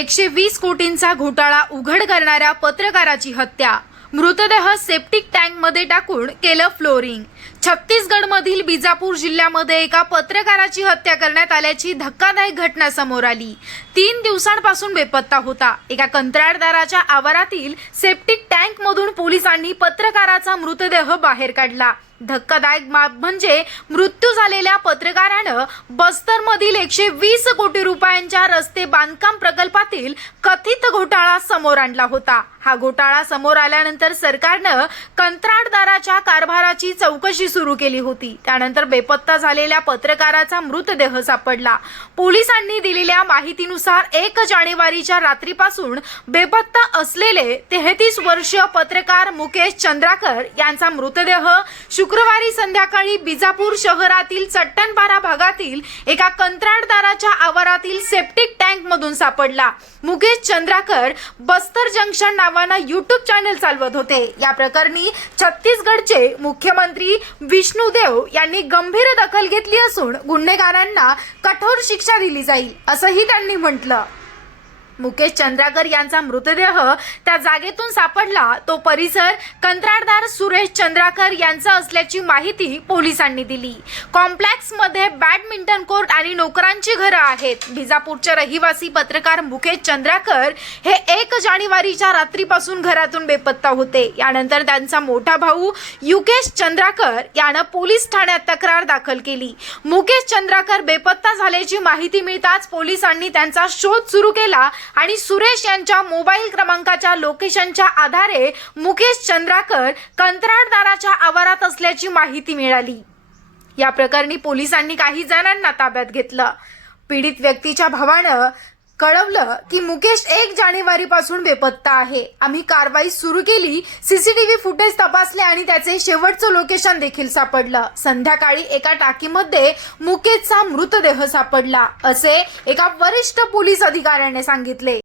एकशे वीस कोटींचा घोटाळा उघड करणाऱ्या पत्रकाराची हत्या. मृतदेह सेप्टिक टँकमध्ये टाकून केलं फ्लोरिंग. छत्तीसगडमधील बिजापूर जिल्ह्यामध्ये एका पत्रकाराची हत्या करण्यात आल्याची धक्कादायक घटना समोर आली. तीन दिवसांपासून बेपत्ता होता. एका कंत्राटदाराच्या आवारातील सेप्टिक टँकमधून पोलिसांनी पत्रकाराचा मृतदेह बाहेर काढला. धक्कादायक बाब म्हणजे मृत्यू झालेल्या पत्रकारानं बस्तरमधील एकशे वीस कोटी रुपयांच्या रस्ते बांधकाम प्रकल्पातील कथित घोटाळा समोर आणला होता. हा घोटाळा समोर आल्यानंतर सरकारनं कंत्राटदाराच्या कारभाराची चौकशी सुरू केली होती. त्यानंतर बेपत्ता झालेल्या पत्रकाराचा मृतदेह सापडला. पोलिसांनी दिलेल्या माहितीनुसार एक जानेवारीच्या रात्रीपासून बेपत्ता असलेले तेहतीस वर्षीय पत्रकार मुकेश चंद्राकर यांचा मृतदेह शुक्रवारी शुक्रवारी संध्याकाळी बिजापूर शहरातील चट्टणपारा भागातील एका कंत्राटदाराच्या आवारातील सेप्टिक टँक मधून सापडला. मुकेश चंद्राकर बस्तर जंक्शन नावानं युट्यूब चॅनल चालवत होते. या प्रकरणी छत्तीसगडचे मुख्यमंत्री विष्णुदेव यांनी गंभीर दखल घेतली असून गुन्हेगारांना कठोर शिक्षा दिली जाईल असंही त्यांनी म्हटलं. मुकेश चंद्राकर यांचा मृतदेह त्या जागेतून सापडला. तो परिसर कंत्राटदार सुरेश चंद्राकर यांचा असल्याची माहिती पोलिसांनी दिली. कॉम्प्लेक्समध्ये बॅडमिंटन कोर्ट आणि नोकरांची घरं आहेत. भिजापूरचे रहिवासी पत्रकार मुकेश चंद्राकर हे एक जानेवारीच्या रात्रीपासून घरातून बेपत्ता होते. यानंतर त्यांचा मोठा भाऊ युकेश चंद्राकर यानं पोलीस ठाण्यात तक्रार दाखल केली. मुकेश चंद्राकर बेपत्ता झाल्याची माहिती मिळताच पोलिसांनी त्यांचा शोध सुरू केला आणि सुरेश यांच्या मोबाईल क्रमांकाच्या लोकेशनच्या आधारे मुकेश चंद्राकर कंत्राटदाराच्या आवारात असल्याची माहिती मिळाली. या प्रकरणी पोलिसांनी काही जणांना ताब्यात घेतलं. पीडित व्यक्तीच्या भावानं कळवलं की मुकेश एक जानेवारीपासून बेपत्ता आहे. आम्ही कारवाई सुरू केली सीसीटीव्ही फुटेज तपासले आणि त्याचे शेवटचं लोकेशन देखील सापडलं. संध्याकाळी एका टाकीमध्ये मुकेशचा मृतदेह सापडला असे एका वरिष्ठ पोलीस अधिकाऱ्याने सांगितले.